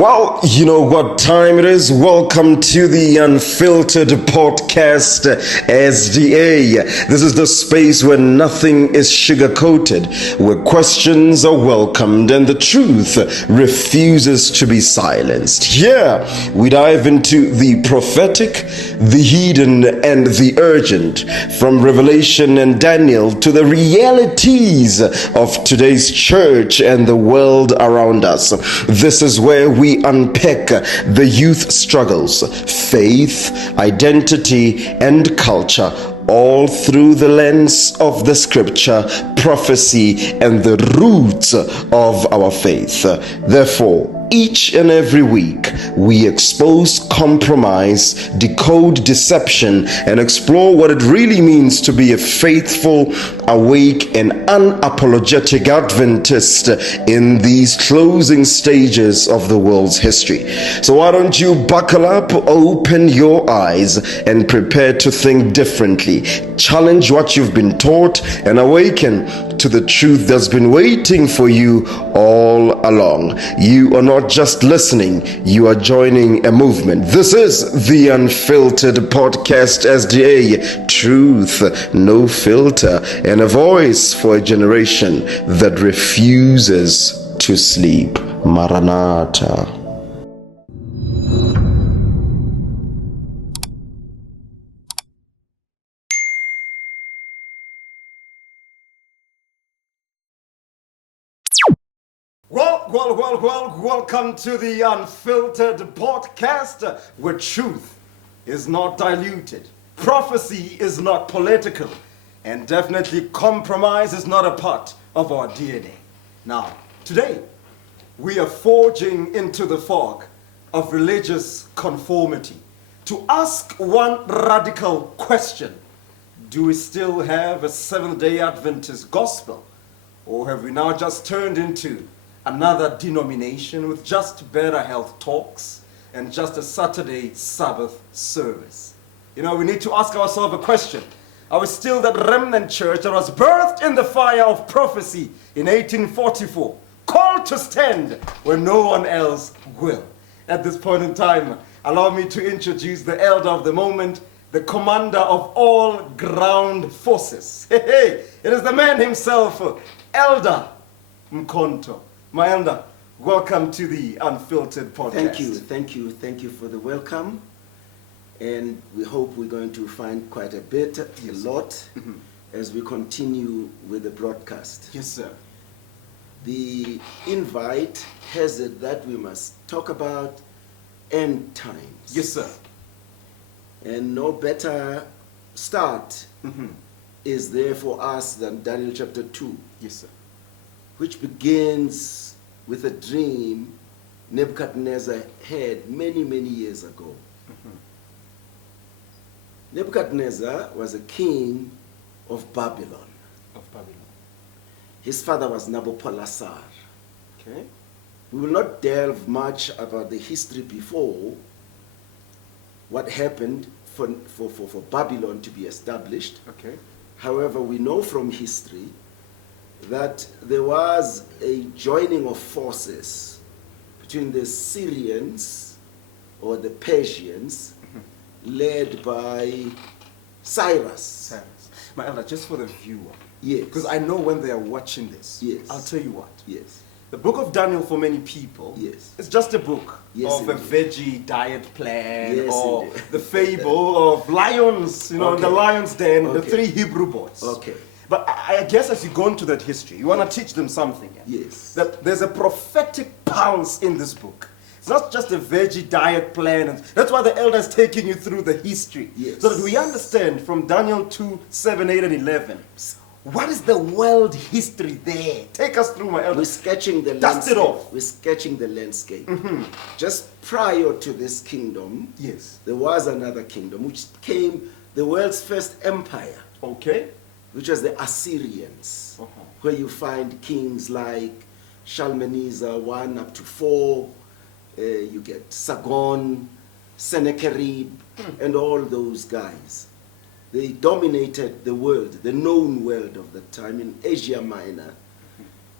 Well, you know what time it is. Welcome to the Unfiltered Podcast SDA. This is the space where nothing is sugar-coated, where questions are welcomed and the truth refuses to be silenced. Here, we dive into the prophetic, the hidden, and the urgent, from Revelation and Daniel to the realities of today's church and the world around us. This is where we unpack the youth struggles, faith, identity, and culture, all through the lens of the scripture, prophecy, and the roots of our faith. Therefore, each and every week, we expose compromise, decode deception, and explore what it really means to be a faithful, awake, and unapologetic Adventist in these closing stages of the world's history. So why don't you buckle up, open your eyes, and prepare to think differently. Challenge what you've been taught and awaken to the truth that's been waiting for you all along. You are not just listening, you are joining a movement. This is the Unfiltered Podcast SDA. Truth, no filter, and a voice for a generation that refuses to sleep. Maranatha. Welcome to the Unfiltered Podcast, where truth is not diluted, prophecy is not political, and definitely compromise is not a part of our DNA. Now, today, we are forging into the fog of religious conformity to ask one radical question. Do we still have a Seventh-day Adventist gospel? Or have we now just turned into another denomination with just better health talks and just a Saturday Sabbath service? You know, we need to ask ourselves a question. Are we still that remnant church that was birthed in the fire of prophecy in 1844, called to stand where no one else will? At this point in time, allow me to introduce the elder of the moment, the commander of all ground forces. It is the man himself, Elder Mkonto. My elder, welcome to the Unfiltered Podcast. Thank you for the welcome. And we hope we're going to find quite a bit, a lot, as we continue with the broadcast. Yes, sir. The invite has it that we must talk about end times. Yes, sir. And no better start is there for us than Daniel chapter 2. Yes, sir. Which begins with a dream Nebuchadnezzar had many, many years ago. Nebuchadnezzar was a king of Babylon. His father was Nabopolassar. Okay. We will not delve much about the history before what happened for Babylon to be established. Okay. However, we know from history that there was a joining of forces between the Syrians or the Persians led by Cyrus. My elder, just for the viewer. Yes. Because I know when they are watching this. Yes. I'll tell you what. Yes. The book of Daniel for many people is just a book of a veggie diet plan or indeed. the fable of lions, in the lion's den, the three Hebrew boys. Okay. But I guess as you go into that history, you want to teach them something. Yes. That there's a prophetic pulse in this book. It's not just a veggie diet plan. And that's why the elder is taking you through the history. Yes. So that we understand from Daniel 2, 7, 8, and 11. What is the world history there? Take us through, my elder. We're sketching the Dust landscape. it off. We're sketching the landscape. Just prior to this kingdom, there was another kingdom which became the world's first empire. Okay. Which was the Assyrians, where you find kings like Shalmaneser 1 up to 4. You get Sargon, Sennacherib, and all those guys. They dominated the world, the known world of the time in Asia Minor,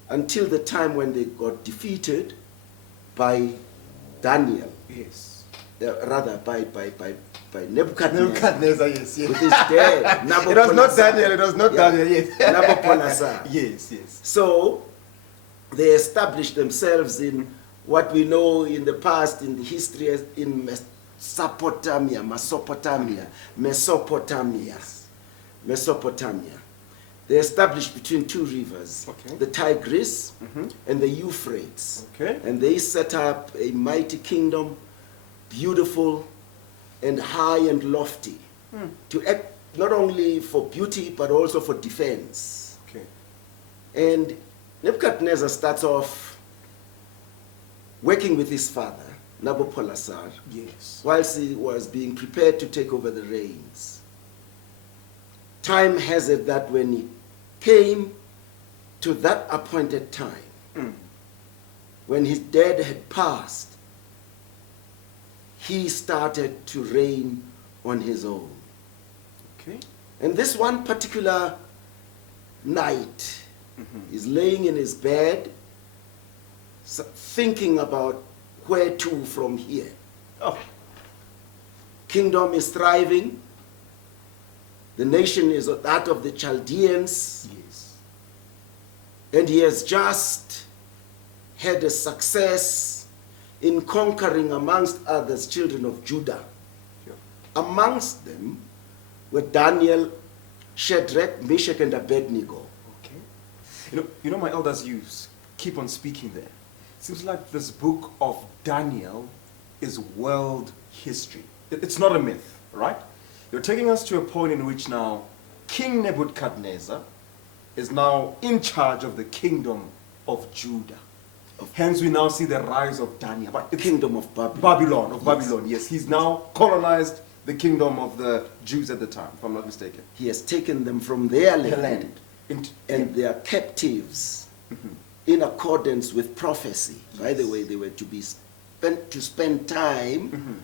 until the time when they got defeated by Daniel, Yes. rather by Nebuchadnezzar. Nebuchadnezzar, yes, yes. With his dad, It was not Nabopolassar. Daniel, it was not Daniel, yes. Nabopolassar. Yes, yes. So they established themselves in what we know in the past, in the history, as in Mesopotamia. They established between two rivers, Okay. the Tigris and the Euphrates. Okay. And they set up a mighty kingdom, beautiful and high and lofty, to act not only for beauty but also for defense. Okay. And Nebuchadnezzar starts off working with his father, Nabopolassar, Yes. whilst he was being prepared to take over the reins. Time has it that when he came to that appointed time, when his dad had passed, he started to reign on his own. Okay. And this one particular night, he's laying in his bed, thinking about where to from here. Oh. Kingdom is thriving. The nation is that of the Chaldeans. Yes. And he has just had a success in conquering, amongst others, children of Judah. Sure. Amongst them were Daniel, Shadrach, Meshach, and Abednego. Okay. You know, my elders keep on speaking there. Seems like this book of Daniel is world history. It's not a myth, right? You're taking us to a point in which now King Nebuchadnezzar is now in charge of the kingdom of Judah. Hence, we now see the rise of Daniel. But The kingdom of Babylon. Babylon, yes. He's now colonized the kingdom of the Jews at the time, if I'm not mistaken. He has taken them from their land, Into- and they are captives in accordance with prophecy. By the way, they were to spend time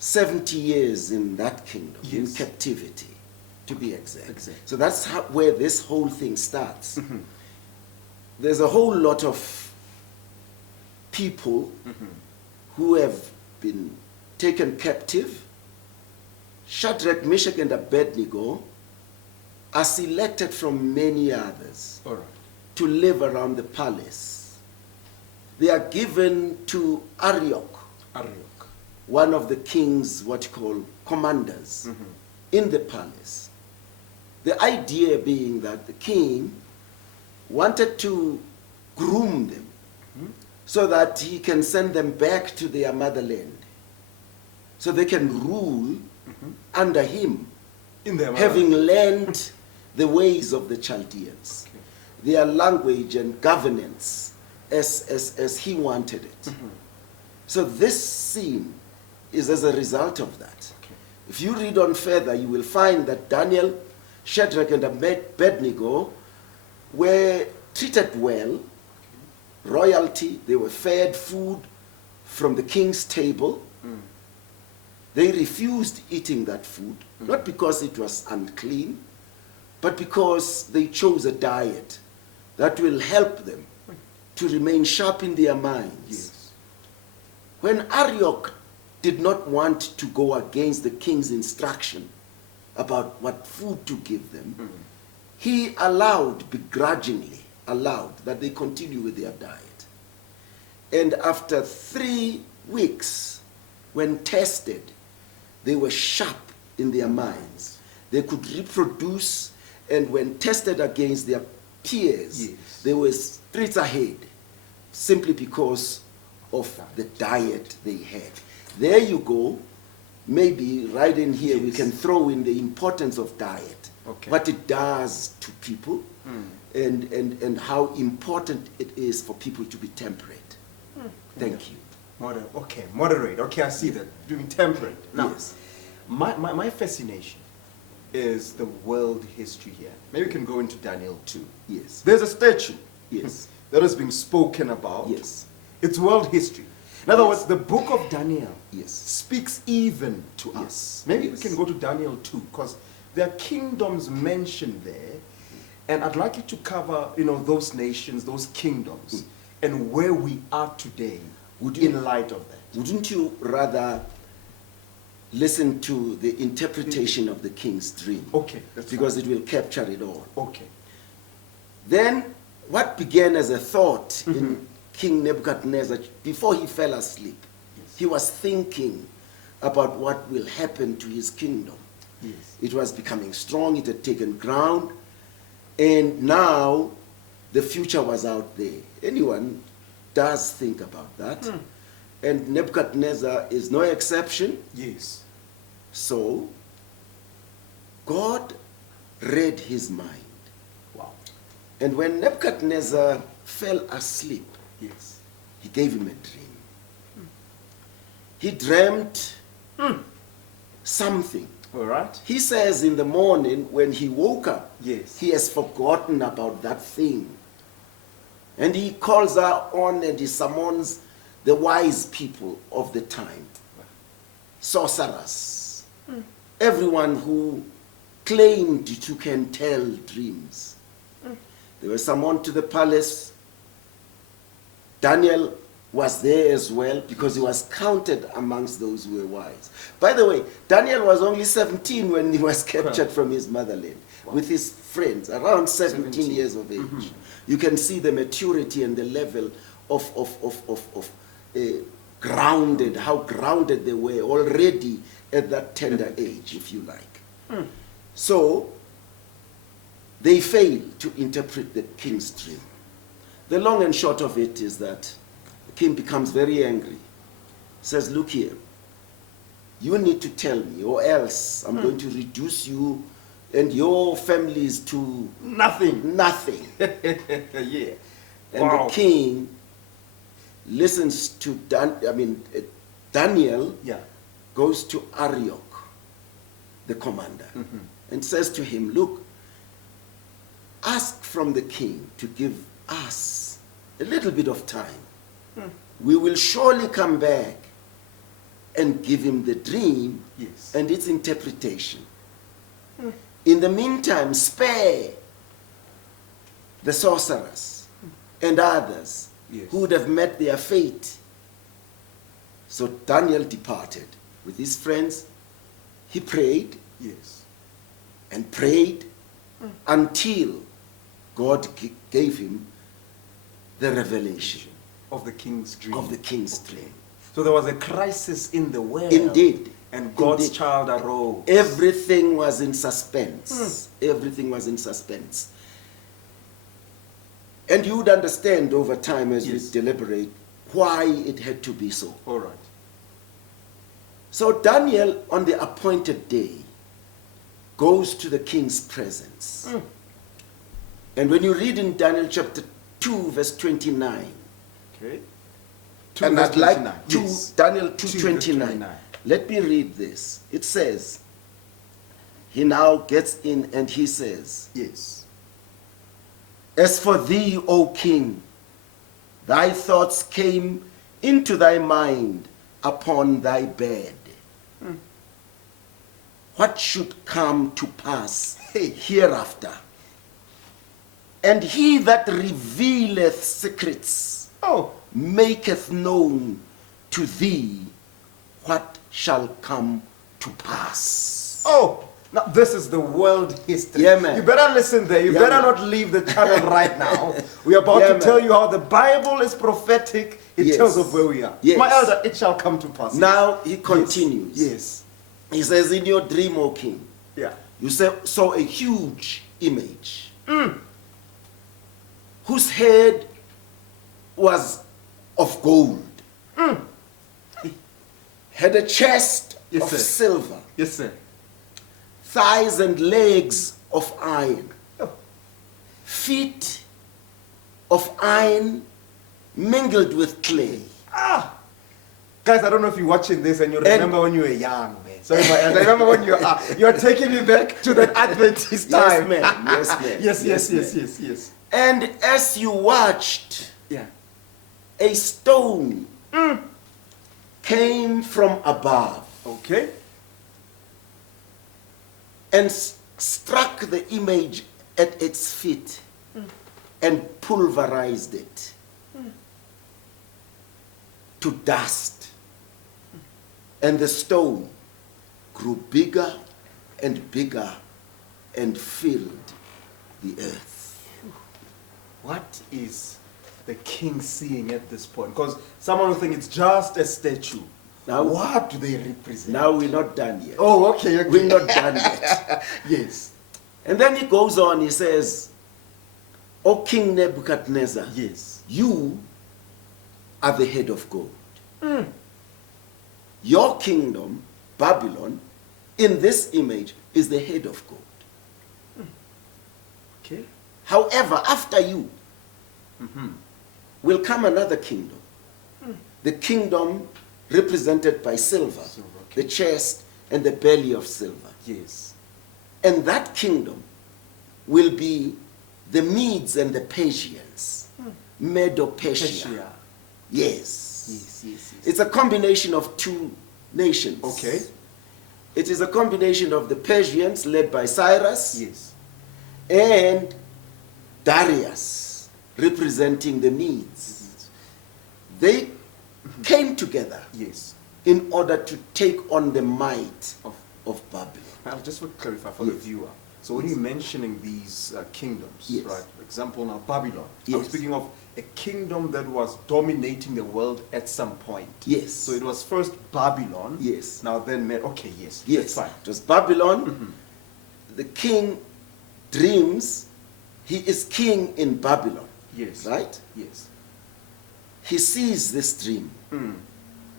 70 years in that kingdom, in Yes. captivity, to be exact. Exact. So that's where this whole thing starts. There's a whole lot of people who have been taken captive. Shadrach, Meshach, and Abednego are selected from many others All right. to live around the palace. They are given to Arioch, one of the king's what you call commanders in the palace. The idea being that the king wanted to groom them so that he can send them back to their motherland, so they can rule under him, In their having learned the ways of the Chaldeans, their language and governance as he wanted it. So this scene is as a result of that. If you read on further, you will find that Daniel, Shadrach, and Abednego were treated well, royalty, they were fed food from the king's table. They refused eating that food, not because it was unclean, but because they chose a diet that will help them to remain sharp in their minds. Yes. When Arioch did not want to go against the king's instruction about what food to give them, he begrudgingly allowed that they continue with their diet. And after 3 weeks, when tested, they were sharp in their minds. They could reproduce, and when tested against their peers, they were streets ahead, simply because of the diet they had. There you go. Maybe right in here we can throw in the importance of diet, what it does to people, and how important it is for people to be temperate. Thank you. Moderate. Okay, I see that. Being temperate. Now, Yes. my fascination is the world history here. Maybe we can go into Daniel 2. Yes. There's a statue Yes. that is being spoken about. Yes. It's world history. In other words, the book of Daniel Yes. speaks even to Yes. us. Maybe we Yes. can go to Daniel 2, because there are kingdoms mentioned there, and I'd like you to cover, those nations, those kingdoms, and where we are today Would you- in light of that? Wouldn't you rather listen to the interpretation of the king's dream? Okay, that's Because it will capture it all. Okay. Then, what began as a thought Mm-hmm. in King Nebuchadnezzar, before he fell asleep, Yes. he was thinking about what will happen to his kingdom. Yes. It was becoming strong, it had taken ground, and now the future was out there. Anyone does think about that. And Nebuchadnezzar is no exception. Yes. So, God read his mind. Wow. And when Nebuchadnezzar fell asleep, Yes. he gave him a dream. He dreamt something. All right. He says in the morning when he woke up, Yes. he has forgotten about that thing. And he calls her on and he summons the wise people of the time, sorcerers, everyone who claimed to can tell dreams. They were summoned to the palace. Daniel was there as well because he was counted amongst those who were wise. By the way, Daniel was only 17 when he was captured from his motherland with his friends, around 17 years of age. You can see the maturity and the level of grounded, how grounded they were already at that tender age, if you like. So, they failed to interpret the king's dream. The long and short of it is that the king becomes very angry. Says, look here, you need to tell me or else I'm going to reduce you and your families to Nothing. nothing. Yeah. And Wow. the king listens to Daniel Yeah. goes to Arioch, the commander, and says to him, look, ask from the king to give us a little bit of time. We will surely come back and give him the dream Yes. and its interpretation. In the meantime, spare the sorcerers and others Yes. who would have met their fate. So Daniel departed with his friends. He prayed Yes. and prayed until God gave him the revelation Of the king's dream. of the king's dream. So there was a crisis in the world. Indeed. And God's Indeed. child arose. Everything was in suspense. Everything was in suspense. And you would understand over time as Yes. we deliberate why it had to be so. All right. So Daniel, on the appointed day, goes to the king's presence. And when you read in Daniel chapter 2, verse 29, Okay. and I'd like to, Yes. Daniel 2 verse 2:29. Let me read this. It says, he now gets in and he says, Yes. as for thee, O king, thy thoughts came into thy mind upon thy bed. What should come to pass hereafter? And he that revealeth secrets Oh. maketh known to thee what shall come to pass. Oh. Now this is the world history. Yeah, man. You better listen there. You Yeah, better man. not leave the channel right now. We're about Yeah, to tell man. you how the Bible is prophetic in Yes. terms of where we are. Yes. My elder, it shall come to pass. Now he continues. Yes. He says, in your dream, O king, Yeah. you saw a huge image whose head was of gold, had a chest Yes, of sir. silver, Yes, sir. thighs and legs of iron, Oh. feet of iron mingled with clay. Guys, I don't know if you're watching this and you remember when you were young, man. Sorry, my elder. I remember when you're taking me back to that Adventist time. Yes, man. Yes, man. Yes. And as you watched, Yeah. a stone came from above Okay. and struck the image at its feet and pulverized it to dust. And the stone grew bigger and bigger and filled the earth. What is the king seeing at this point? Because someone will think it's just a statue. Now, what do they represent? Now we're not done yet. Oh, okay. We're not done yet. Yes. And then he goes on, he says, O King Nebuchadnezzar, Yes. you are the head of gold. Your kingdom, Babylon, in this image, is the head of gold. Okay. However, after you will come another kingdom. The kingdom represented by silver, okay. the chest and the belly of silver. Yes. And that kingdom will be the Medes and the Persians. Medo-Persia. Persia. Yes. Yes, yes, yes. It's a combination of two nations. Okay. It is a combination of the Persians led by Cyrus Yes. and Darius representing the Medes. They came together Yes. in order to take on the might of Babylon. I'll just want to clarify for the viewer. So when you're mentioning these kingdoms, Yes. right? For example, now Babylon. Yes. I'm speaking of a kingdom that was dominating the world at some point. Yes. So it was first Babylon. Yes. Now then, okay, yes. Yes, That's fine. it was Babylon. The king dreams. He is king in Babylon. Yes. Right? Yes. He sees this dream.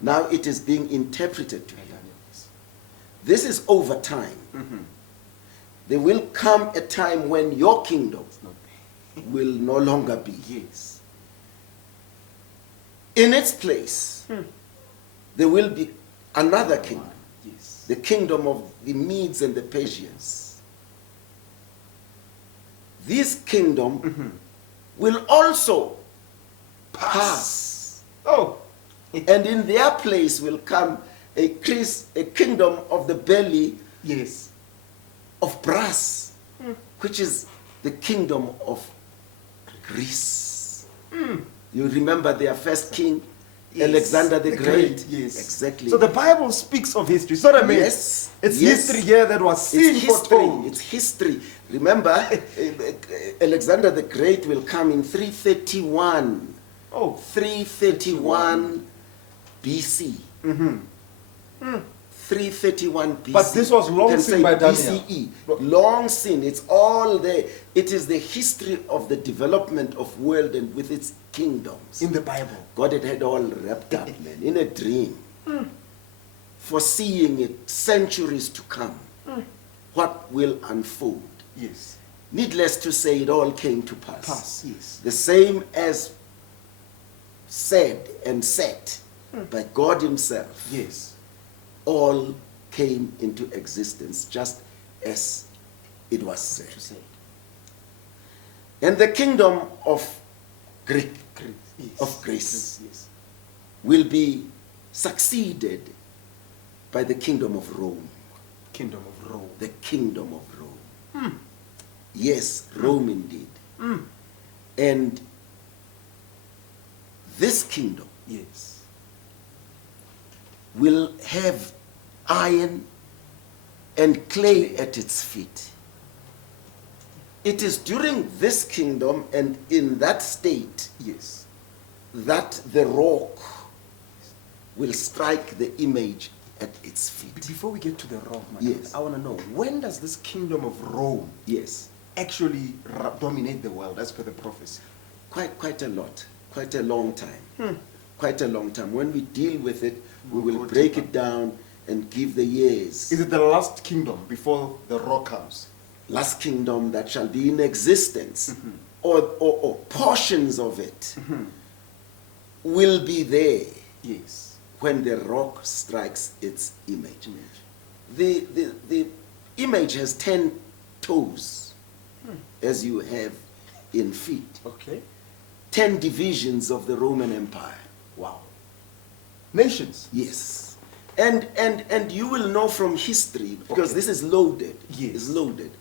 Now it is being interpreted to him. Yes. This is over time. There will come a time when your kingdom will no longer be. Yes. In its place, there will be another kingdom. Yes. The kingdom of the Medes and the Persians. This kingdom will also pass. Oh. And in their place will come a kingdom of the belly Yes. of brass, which is the kingdom of Greece. You remember their first king, Yes. Alexander the Great? Yes. Exactly. So the Bible speaks of history. It's not a myth. Yes. It's Yes. history here that was seen It's history. foretold. It's history. Remember, Alexander the Great will come in 331. Oh. 331 BC. 331 BC. But this was long You can seen say by Daniel. BCE. Long seen. It's all there. It is the history of the development of world and with its kingdoms. In the Bible. God had all wrapped up, man, in a dream. Foreseeing it centuries to come. What will unfold. Yes. Needless to say, it all came to pass. Pass, yes. The same as said and set by God himself. Yes. All came into existence just as it was said. And the kingdom of Greek, Yes. of Greece, Yes. will be succeeded by the kingdom of Rome. Kingdom of Rome. The kingdom of Rome. Yes, Rome indeed. And this kingdom Yes. will have iron and clay at its feet. It is during this kingdom and in that state Yes. that the rock will strike the image at its feet. Before we get to the Rome, Yes. I want to know, when does this kingdom of Rome Yes, actually dominate the world as per the prophecy? quite a lot, quite a long time. Quite a long time. When we deal with it, we will go break deeper. it down and give the years. Is it the last kingdom before the rock comes? Last kingdom that shall be in existence, or portions of it, will be there Yes. when the rock strikes its image. The image has 10 toes, as you have in feet. Okay. 10 divisions of the Roman Empire. Wow. Nations. Yes. And you will know from history, because Okay. this is loaded. Yes. It's loaded.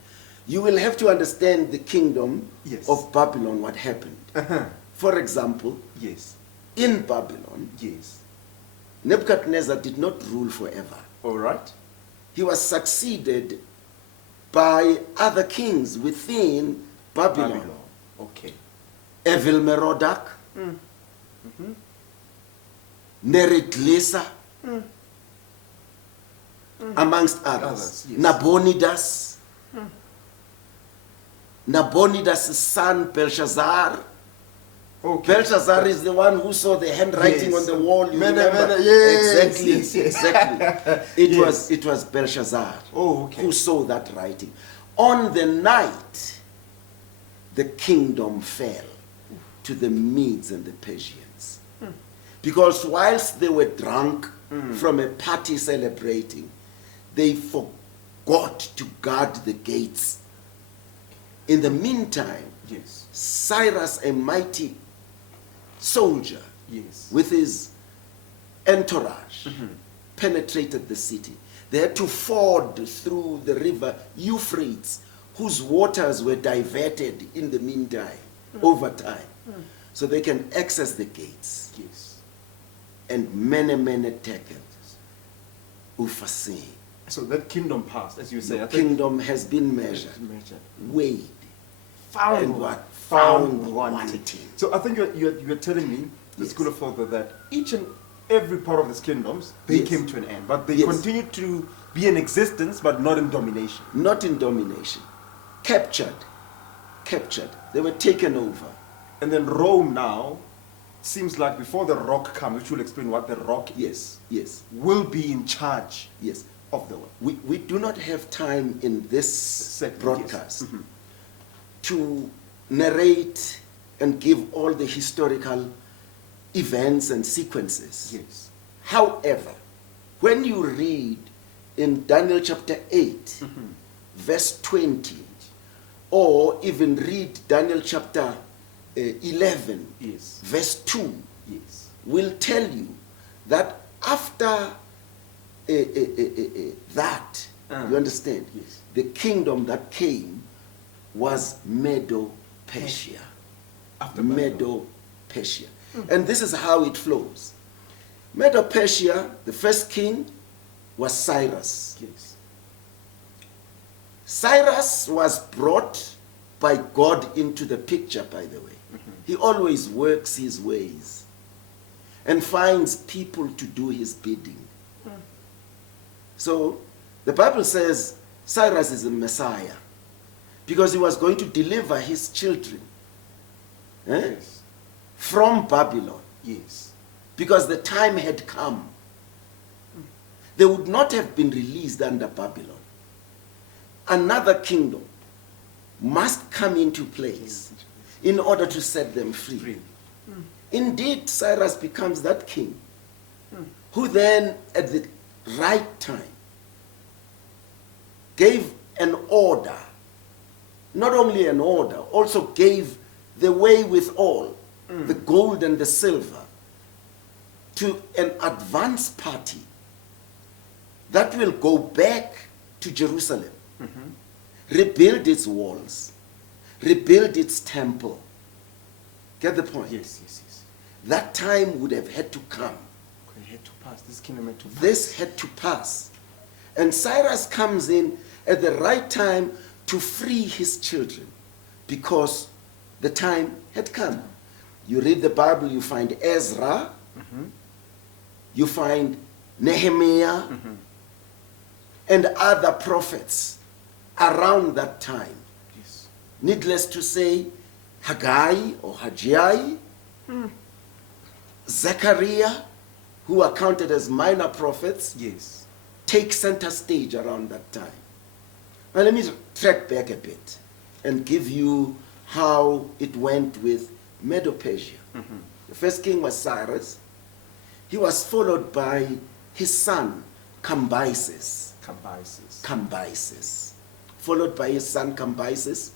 You will have to understand the kingdom Yes. of Babylon, what happened. For example, Yes. in Babylon, Yes. Nebuchadnezzar did not rule forever. All right. He was succeeded by other kings within Babylon. Okay. Evil Merodach, Neriglisa, amongst others. Yes. Nabonidus, Nabonidus' son Belshazzar. Okay. Belshazzar is the one who saw the handwriting Yes. on the wall. You Mene, remember? mene, yes, Exactly, yes, yes. exactly. It Yes. was Belshazzar Oh, okay. who saw that writing. On the night, the kingdom fell to the Medes and the Persians. Because whilst they were drunk from a party celebrating, they forgot to guard the gates. In the meantime, Yes. Cyrus, a mighty soldier, Yes. with his entourage, penetrated the city. They had to ford through the river Euphrates, whose waters were diverted in the meantime, over time, so they can access the gates. Yes. And many taken. Ufasi. So that kingdom passed, as you say. The I think kingdom has been measured, measured. weighed, Found and what? Found wanting. wanting. So I think you're telling me, the Yes. school of thought, that each and every part of these kingdoms, they Yes. came to an end. But they Yes. continue to be in existence, but not in domination. Not in domination. Captured. They were taken over. And then Rome now, seems like before the rock comes, which will explain what the rock is, Yes. will be in charge Yes. of the world. We do not have time in this Segment, broadcast yes. to narrate and give all the historical events and sequences. Yes. However, when you read in Daniel chapter 8, verse 20, or even read Daniel chapter 11, Yes. verse 2, Yes. will tell you that after that, you understand, Yes. the kingdom that came was Medo-Persia. After Babylon. Medo-Persia. And this is how it flows. Medo-Persia, the first king was Cyrus. Yes. Cyrus was brought by God into the picture, by the way. He always works his ways and finds people to do his bidding. So the Bible says Cyrus is a Messiah because he was going to deliver his children Yes. from Babylon, Yes. because the time had come. They would not have been released under Babylon. Another kingdom must come into place in order to set them free. Free. Indeed, Cyrus becomes that king who then, at the right time, gave an order, not only an order, also gave the way with all, the gold and the silver, to an advance party that will go back to Jerusalem, rebuild its walls, rebuild its temple. Get the point? Yes, yes, yes. That time would have had to come. It had to pass. This kingdom had to pass. This had to pass. And Cyrus comes in at the right time to free his children because the time had come. You read the Bible, you find Ezra, you find Nehemiah, and other prophets around that time. Yes. Needless to say, Haggai or Haggai, Zechariah, who are counted as minor prophets, Yes. take center stage around that time. Now let me track back a bit and give you how it went with Medo-Persia. The first king was Cyrus. He was followed by his son Cambyses. Cambyses. Followed by his son Cambyses,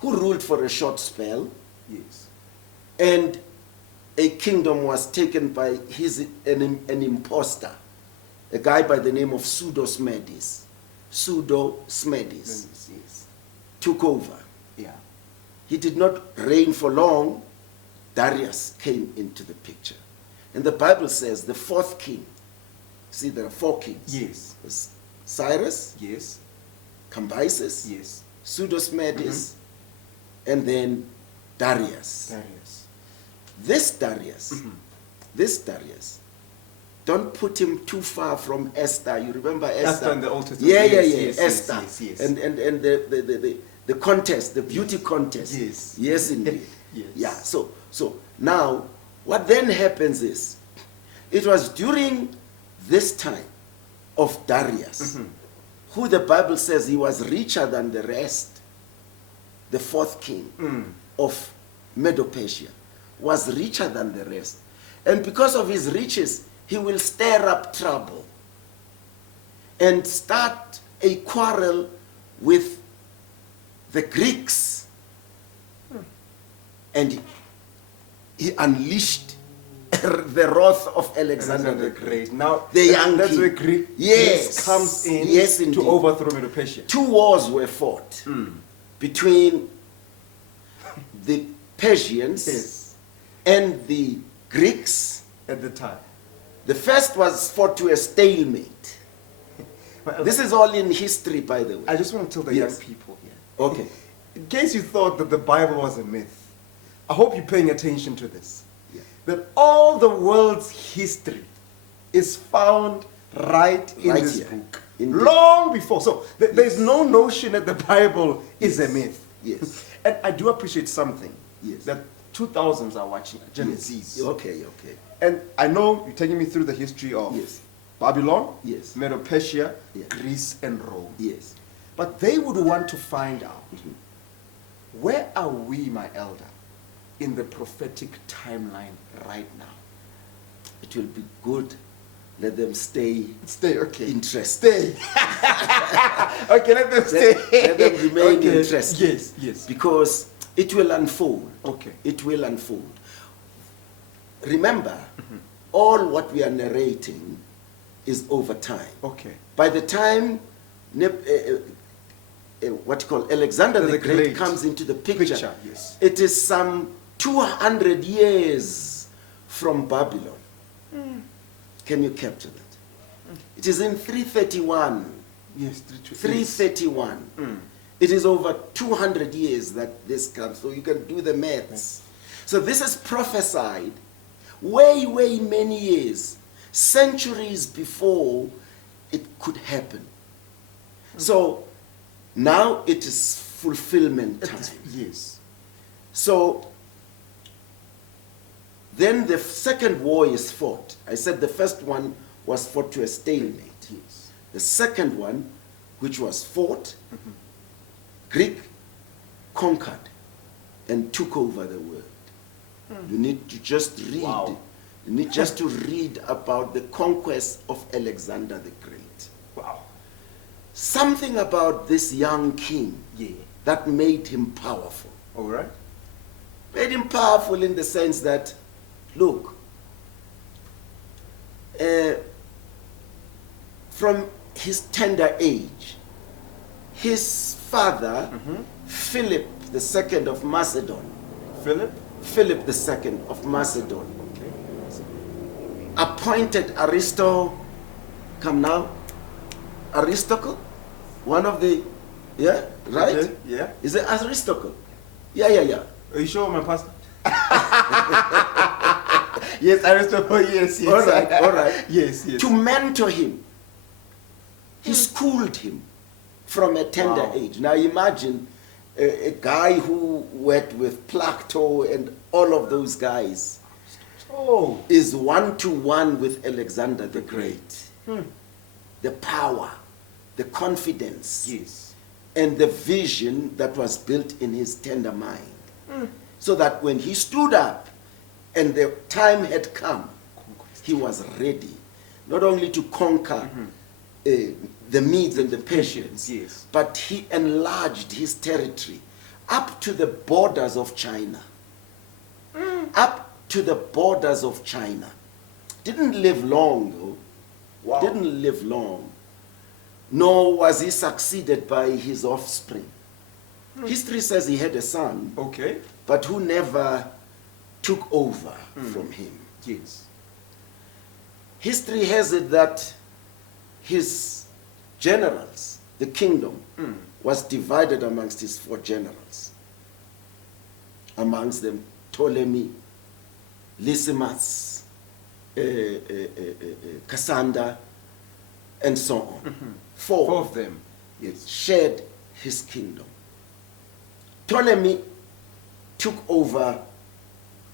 who ruled for a short spell, Yes. and a kingdom was taken by an impostor, a guy by the name of Pseudo-Smerdis. Pseudo-Smerdis Yes. took over. Yeah. He did not reign for long. Darius came into the picture. And the Bible says the fourth king, see, there are four kings. Yes. There's Cyrus, Yes. Cambyses, Yes. Pseudo-Smerdis, and then Darius. Darius. This Darius, don't put him too far from Esther. You remember Esther? Esther in the Old Testament. Yeah, Yes, Esther. yes. And the contest, the beauty contest. Yes. Yes, indeed. Yes. Yeah. So now, what then happens is, it was during this time of Darius, who the Bible says he was richer than the rest, the fourth king of Medo-Persia, was richer than the rest. And because of his riches, he will stir up trouble and start a quarrel with the Greeks. And he unleashed the wrath of Alexander the Great. Now, the young that's king. where Greece Yes. comes in Yes, indeed. to overthrow Medo-Persia. 2 wars were fought between the Persians Yes. and the Greeks. At the time. The first was fought to a stalemate. Well, This is all in history, by the way. I just want to tell the Yes. young people here. Okay. In case you thought that the Bible was a myth, I hope you're paying attention to this. Yeah. That all the world's history is found right in Right this here. book. Indeed. Long before. So there's no notion that the Bible is a myth. Yes. And I do appreciate something. Yes. That 2000s are watching, Gen Yes. Zs. Okay. And I know you're taking me through the history of Yes. Babylon, Yes. Medo-Persia, Yeah. Greece, and Rome. Yes. But they would want to find out, where are we, my elder, in the prophetic timeline right now? It will be good. Let them stay Stay, okay. interested. Stay. Okay, let them stay. Let them remain Okay. interested. Yes, yes. Because it will unfold. Okay. It will unfold. Remember, all what we are narrating is over time. Okay. By the time what you call Alexander the Great comes into the picture, yes. it is some 200 years from Babylon. Can you capture that? It is in 331. Yes, 331. It is over 200 years that this comes, so you can do the maths. So this is prophesied way many years, centuries before it could happen. So now it is fulfillment time. Yes. So then the second war is fought. I said the first one was fought to a stalemate. Yes. The second one, which was fought, Greek conquered and took over the world. You need to just read. Wow. You need just to read about the conquest of Alexander the Great. Wow. Something about this young king Yeah. that made him powerful. All right. Made him powerful in the sense that, look, from his tender age, his father, Philip II of Macedon, Philip? Philip II of Macedon, Okay. appointed Aristocle, one of the, yeah, right? Okay, yeah. Is it Aristocle? Yeah. Are you sure, my pastor? Yes, Aristotle, yes. All right. Yes. To mentor him. He schooled him from a tender Wow. age. Now imagine a guy who worked with Plato and all of those guys Oh. is one-to-one with Alexander the Great. The power, the confidence, Yes. and the vision that was built in his tender mind. So that when he stood up and the time had come, he was ready not only to conquer the Medes and the Persians, Yes. but he enlarged his territory up to the borders of China. Up to the borders of China. Didn't live long though. Wow. Didn't live long. Nor was he succeeded by his offspring. History says he had a son, Okay. but who never took over from him. Yes. History has it that his generals, the kingdom, was divided amongst his 4 generals. Amongst them, Ptolemy, Lysimas, Cassander, and so on. 4 of them. Yes. shared his kingdom. Ptolemy took over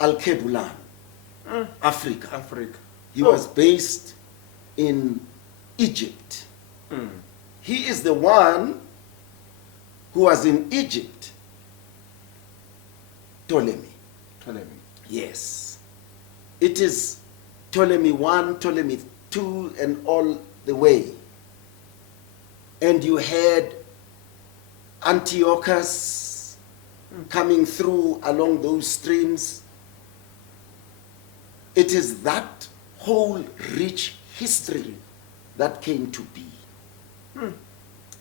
Al-Kebulan, Africa. Africa. He was based in Egypt. He is the one who was in Egypt. Ptolemy. Yes. It is Ptolemy 1, Ptolemy 2, and all the way. And you had Antiochus coming through along those streams. It is that whole rich history that came to be.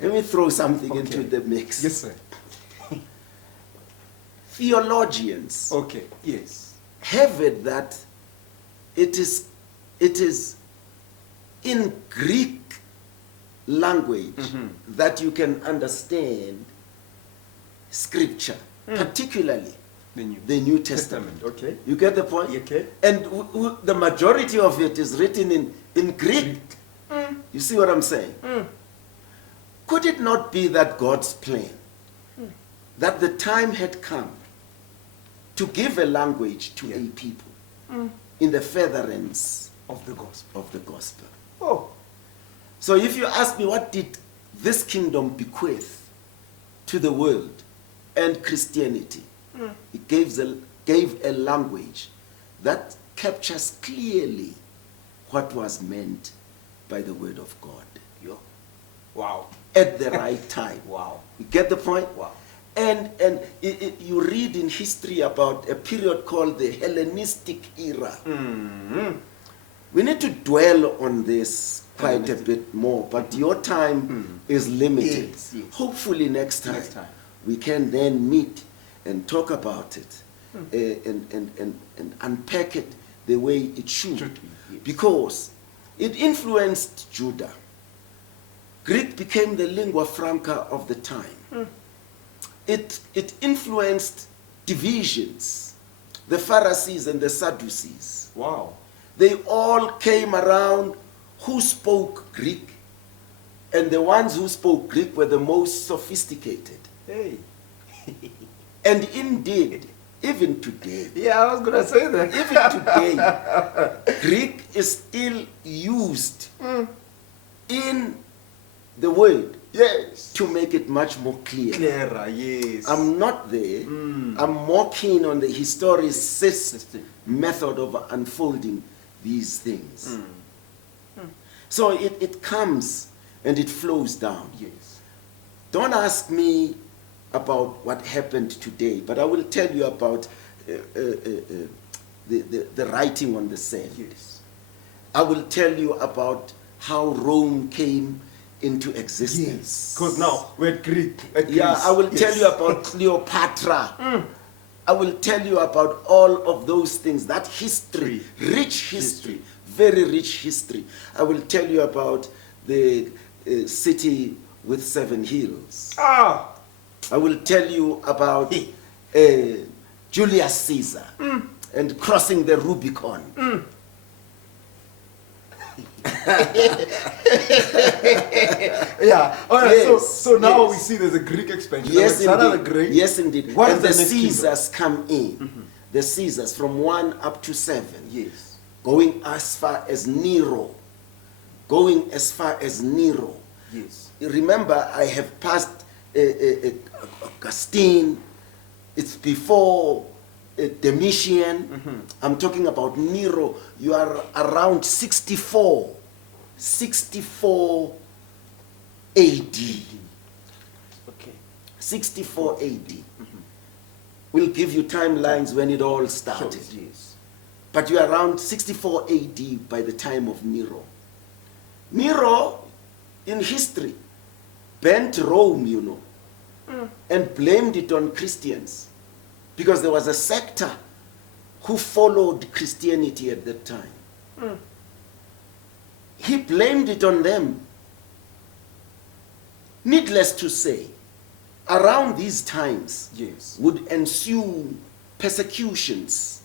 Let me throw something into the mix. Yes, sir. Theologians Okay. Yes. have it that it is in Greek language that you can understand scripture, particularly the New Testament. Okay. You get the point? Okay. And the majority of it is written in Greek. You see what I'm saying? Could it not be that God's plan, that the time had come to give a language to a people in the furtherance Of the gospel. of the gospel? Oh. So if you ask me, what did this kingdom bequeath to the world and Christianity? It gave a language that captures clearly what was meant by the word of God. Wow. At the right time. Wow. You get the point? Wow. And you read in history about a period called the Hellenistic era. We need to dwell on this quite a bit more, but your time is limited. Yes. Hopefully next time we can then meet and talk about it and unpack it the way it should. Yes. Because it influenced Judah. Greek became the lingua franca of the time. It influenced divisions, the Pharisees and the Sadducees. Wow. They all came around who spoke Greek, and the ones who spoke Greek were the most sophisticated. Hey. And indeed, even today, Yeah, I was going to say that. even today, Greek is still used in the word Yes. to make it much more clear. Clearer, yes. I'm not there. I'm more keen on the historicist method of unfolding these things. So it comes and it flows down. Yes. Don't ask me about what happened today, but I will tell you about the writing on the sand. Yes. I will tell you about how Rome came into existence. Because now we're at Greek. Yeah, I will tell you about Cleopatra. I will tell you about all of those things, that history, rich history, very rich history. I will tell you about the city with 7 hills. Ah! I will tell you about Julius Caesar and crossing the Rubicon. Yeah. All right. Yes, So now yes. we see there's a Greek expansion. Yes, Alexander indeed. the Great. Yes, indeed. What And is the the next kingdom? Caesars come in. The Caesars from 1 up to 7. Yes. Going as far as Nero. Going as far as Nero. Yes. Remember, I have passed Augustine. It's before Domitian. I'm talking about Nero. You are around 64 AD. Okay. 64 AD. We'll give you timelines when it all started. Sure, yes. But you're around 64 AD by the time of Nero. Nero, in history, bent Rome, you know, and blamed it on Christians because there was a sector who followed Christianity at that time. He blamed it on them. Needless to say, around these times Yes. would ensue persecutions,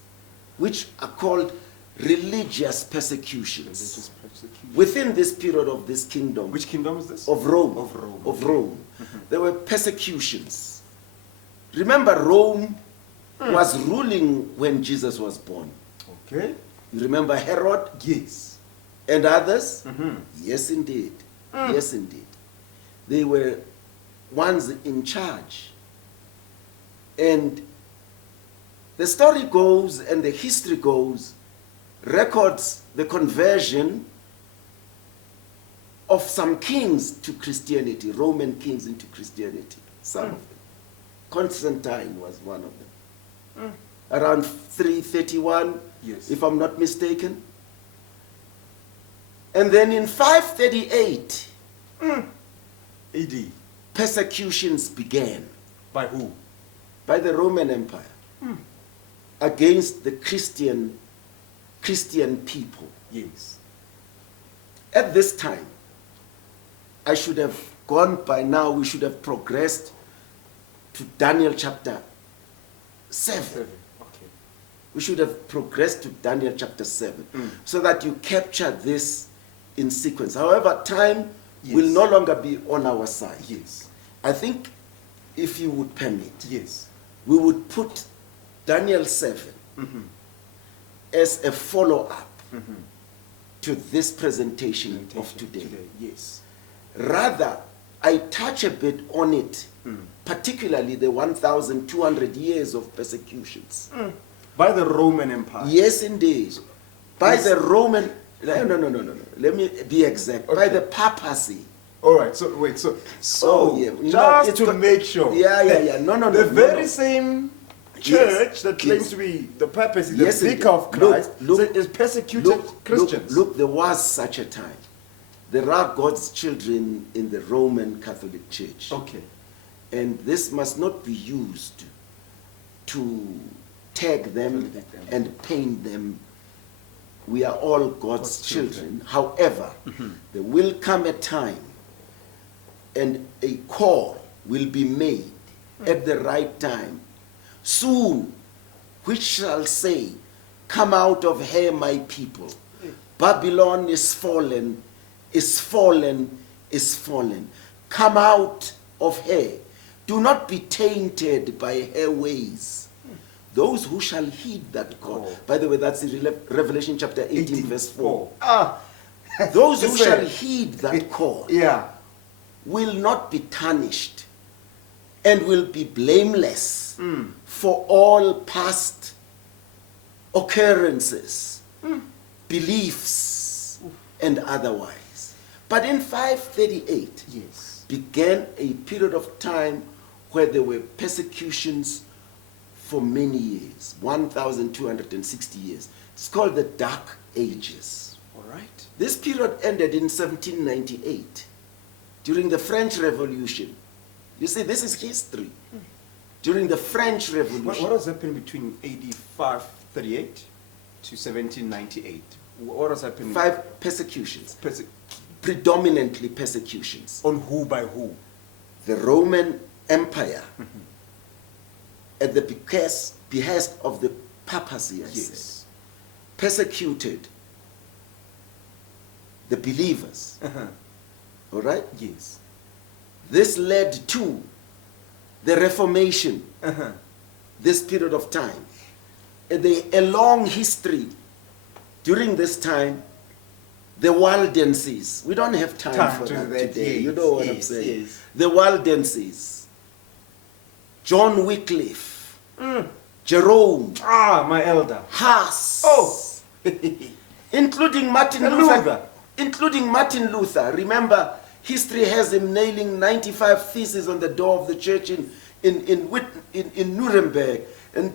which are called religious persecutions. Religious persecution. Within this period of this kingdom, Which kingdom is this? of Rome, Of Rome. of Rome, there were persecutions. Remember, Rome was ruling when Jesus was born. Okay. You remember Herod Yes. and others? Mm-hmm. Yes, indeed. Yes, indeed. They were ones in charge. And the story goes and the history goes, records the conversion of some kings to Christianity, Roman kings into Christianity. Some of them. Constantine was one of them. Around 331, Yes. if I'm not mistaken. And then in 538, AD. persecutions began By who? by the Roman Empire against the Christian people. Yes. At this time, I should have gone by now, we should have progressed to Daniel chapter 7. Okay. We should have progressed to Daniel chapter 7 so that you capture this in sequence. However, time Yes. will no longer be on our side. Yes. I think, if you would permit, Yes. we would put Daniel 7 as a follow-up to this presentation of today. Yes. Rather, I touch a bit on it, particularly the 1,200 years of persecutions. By the Roman Empire. Yes, indeed. By Yes. the Roman... No. Let me be exact. By Okay. the papacy. All right. So wait. So Oh, yeah. You know, just it's to co- make sure. Yeah. No. The very no. same Yes, church that claims yes. to be the papacy, the Yes, vicar indeed. of Christ, Look, is persecuted Christians. Look, there was such a time. There are God's children in the Roman Catholic Church. Okay. And this must not be used to tag them and paint them. We are all God's children. However, there will come a time and a call will be made at the right time, soon, which shall say, "Come out of here, my people. Babylon is fallen, is fallen, is fallen. Come out of her. Do not be tainted by her ways." Those who shall heed that call. Oh. By the way, that's in Revelation chapter 18, verse 4. Ah. Those who Listen. shall heed that call Yeah. will not be tarnished and will be blameless for all past occurrences, beliefs, and otherwise. But in 538 Yes. began a period of time where there were persecutions for many years, 1,260 years. It's called the Dark Ages. All right. This period ended in 1798 during the French Revolution. You see, this is history. During the French Revolution. What was happening between AD 538 to 1798? What was happening? 5 persecutions, predominantly persecutions. On who by who? The Roman Empire, at the behest of the papacy, I said, persecuted the believers. All right? Yes. This led to the Reformation, this period of time. A long history during this time, the Waldenses. We don't have time for that today. Yes, You know what I'm yes, saying? yes. The Waldenses, John Wycliffe, Jerome, Ah, my elder. Huss, Oh. including Martin And Luther. Luther. Including Martin Luther. Remember, history has him nailing 95 theses on the door of the church in Nuremberg and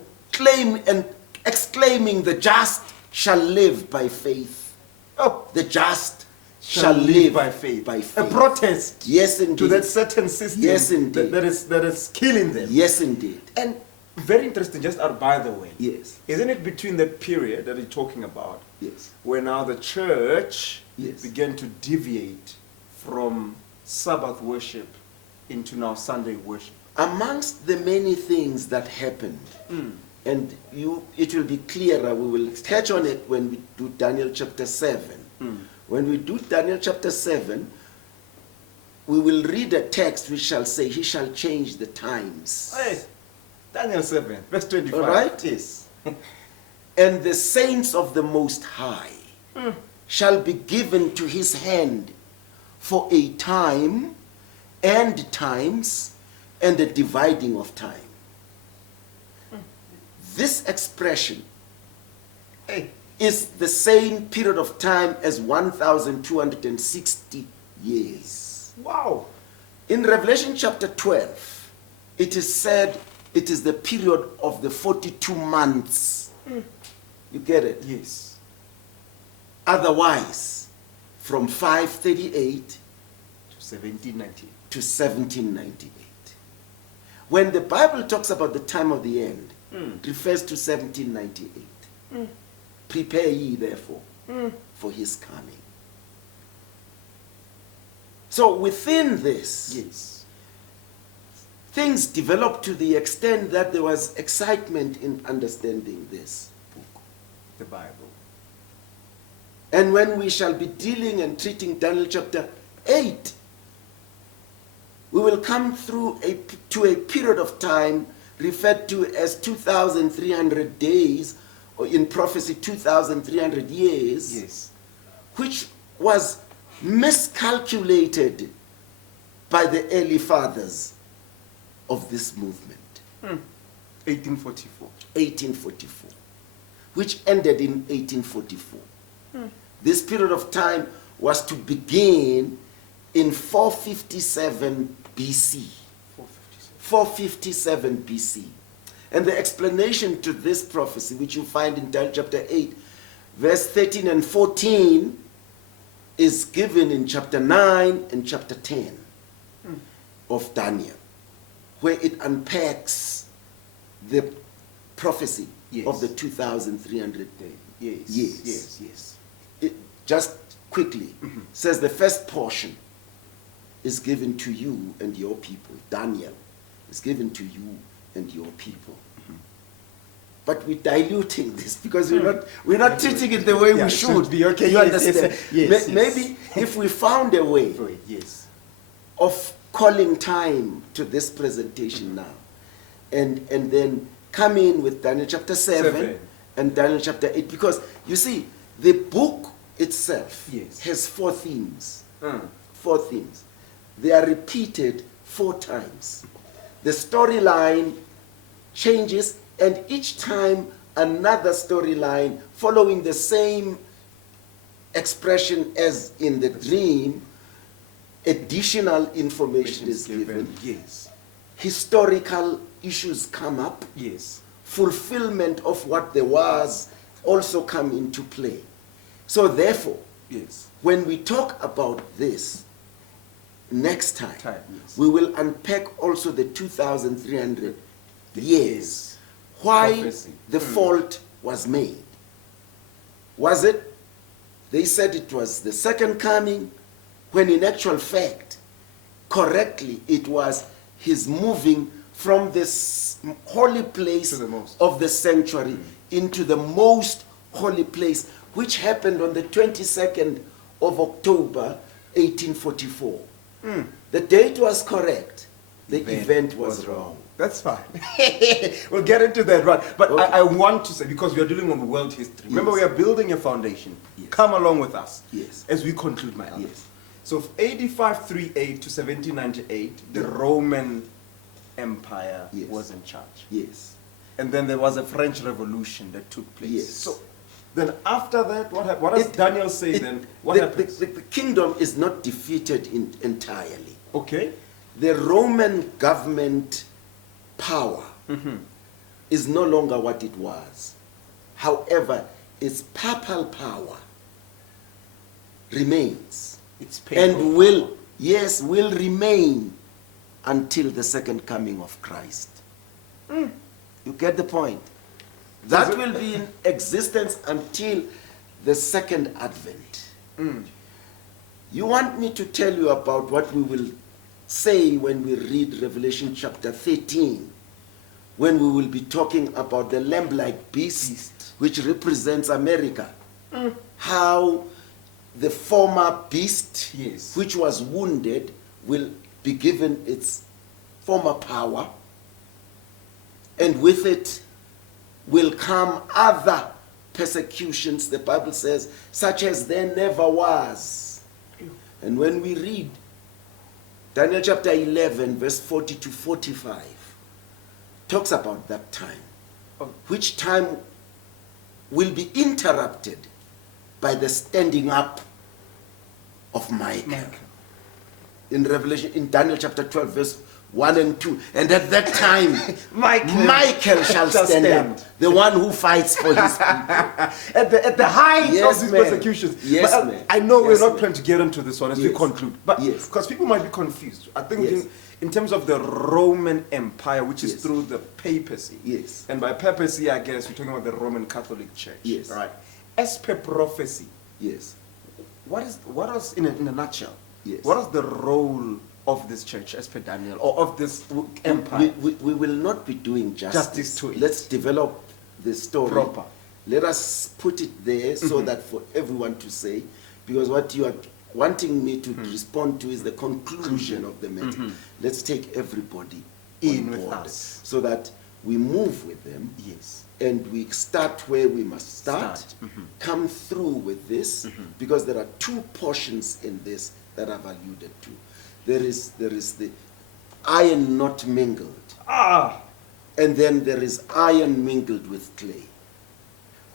exclaiming, "The just shall live by faith." Oh. The just shall live by faith. A protest. Yes, indeed. To that certain system. Yes, indeed. That is killing them. Yes, indeed. And very interesting, just out by the way. Yes. Isn't it between the period that you're talking about, Yes. where now the church Yes. began to deviate from Sabbath worship into now Sunday worship. Amongst the many things that happened, and it will be clearer, we will touch on it when we do Daniel chapter 7. When we do Daniel chapter 7, we will read a text which shall say, he shall change the times. Hey, Daniel 7, verse 25. All right? Yes. And the saints of the Most High shall be given to his hand for a time and times and the dividing of time. This expression is the same period of time as 1,260 years. Wow. In Revelation chapter 12, it is said it is the period of the 42 months. You get it? Yes. Otherwise, from 538 To 1798. to 1798. When the Bible talks about the time of the end, it refers to 1798. Prepare ye therefore for his coming. So within this, Yes. things developed to the extent that there was excitement in understanding this book. The Bible. And when we shall be dealing and treating Daniel chapter 8, we will come through to a period of time referred to as 2,300 days, or in prophecy 2,300 years, Yes. which was miscalculated by the early fathers of this movement. 1844. 1844, which ended in 1844. This period of time was to begin in 457 BC. 457 BC. And the explanation to this prophecy, which you find in Daniel chapter 8, verse 13 and 14, is given in chapter 9 and chapter 10 of Daniel, where it unpacks the prophecy Yes. of the 2,300 Yes. years. Yes. Yes. It just quickly says the first portion is given to you and your people. Daniel is given to you and your people. But we're diluting this because we're not treating it the way Yeah, we it should should. be, okay, You yes, understand? yes, yes. Maybe if we found a way Yes. of calling time to this presentation now, and then come in with Daniel chapter 7 and Daniel chapter 8, because you see, the book itself Yes. has 4 themes. 4 themes. They are repeated 4 times. The storyline changes, and each time another storyline following the same expression as in the dream, additional information is given. Yes. Historical issues come up. Yes. Fulfillment of what there was also come into play. So therefore, Yes. when we talk about this next time, Yes. we will unpack also the 2,300 years. Why Prophecy. the fault was made. Was it? They said it was the second coming, when in actual fact, correctly, it was his moving from this holy place To the most. of the sanctuary into the most holy place, which happened on the 22nd of October, 1844. The date was correct. The event was wrong. That's fine. We'll get into that, right? But Okay. I want to say, because we are dealing on world history. Remember, Yes. we are building a foundation. Yes. Come along with us. Yes. As we conclude, my elder. Yes. So, 8538 to 1798, the Yeah. Roman Empire Yes. was in charge. Yes. And then there was a French Revolution that took place. Yes. So, then after that, what happened? What does Daniel say then? What the, happens? the kingdom is not defeated entirely. Okay. The Roman government power is no longer what it was. However, its papal power remains It's painful. and will remain until the second coming of Christ. You get the point? That will be in existence until the second advent. You want me to tell you about what we will say when we read Revelation chapter 13, when we will be talking about the lamb-like beast, which represents America. How the former beast, Yes. which was wounded, will be given its former power, and with it will come other persecutions, the Bible says, such as there never was. And when we read Daniel chapter 11, verse 40 to 45, talks about that time, which time will be interrupted by the standing up of Michael. In Revelation, in Daniel chapter 12, verse 1 and 2. And at that time, Michael shall stand up, the one who fights for his people. At the height Yes, of these ma'am. persecutions. Yes, But, ma'am. I know Yes, we're not ma'am. planning to get into this one as we Yes. conclude. But Yes. because people might be confused. I think Yes. in terms of the Roman Empire, which is Yes. through the papacy. Yes. And by papacy, I guess we're talking about the Roman Catholic Church. Yes. Right. As per prophecy, Yes. what is in a nutshell? Yes. What is the role of this church as per Daniel, or of this empire? We will not be doing Justice to it. Let's develop the story. Proper. Let us put it there so that for everyone to say, because what you are wanting me to respond to is the conclusion of the matter. Let's take everybody In on with board us. so that we move with them. Yes. And we start where we must start, Start. come through with this, because there are two portions in this that I've alluded to. There is the iron not mingled, and then there is iron mingled with clay,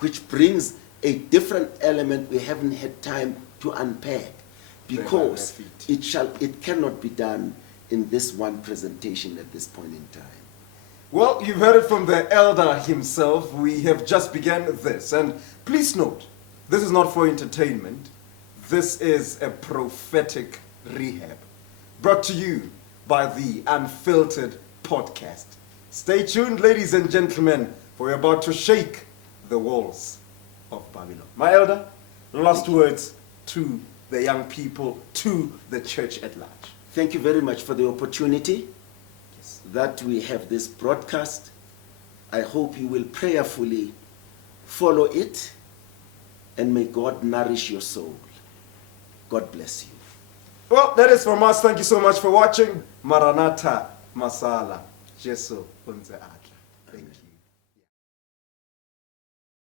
which brings a different element we haven't had time to unpack, because it cannot be done in this one presentation at this point in time. Well, you've heard it from the elder himself. We have just begun this. And please note, this is not for entertainment. This is a prophetic rehab brought to you by the Unfiltered Podcast. Stay tuned, ladies and gentlemen, for we're about to shake the walls of Babylon. My elder, last words to the young people, to the church at large. Thank you very much for the opportunity that we have this broadcast. I hope you will prayerfully follow it, and may God nourish your soul. God bless you. Well, that is from us. Thank you so much for watching. Maranatha Masala. Jesu unze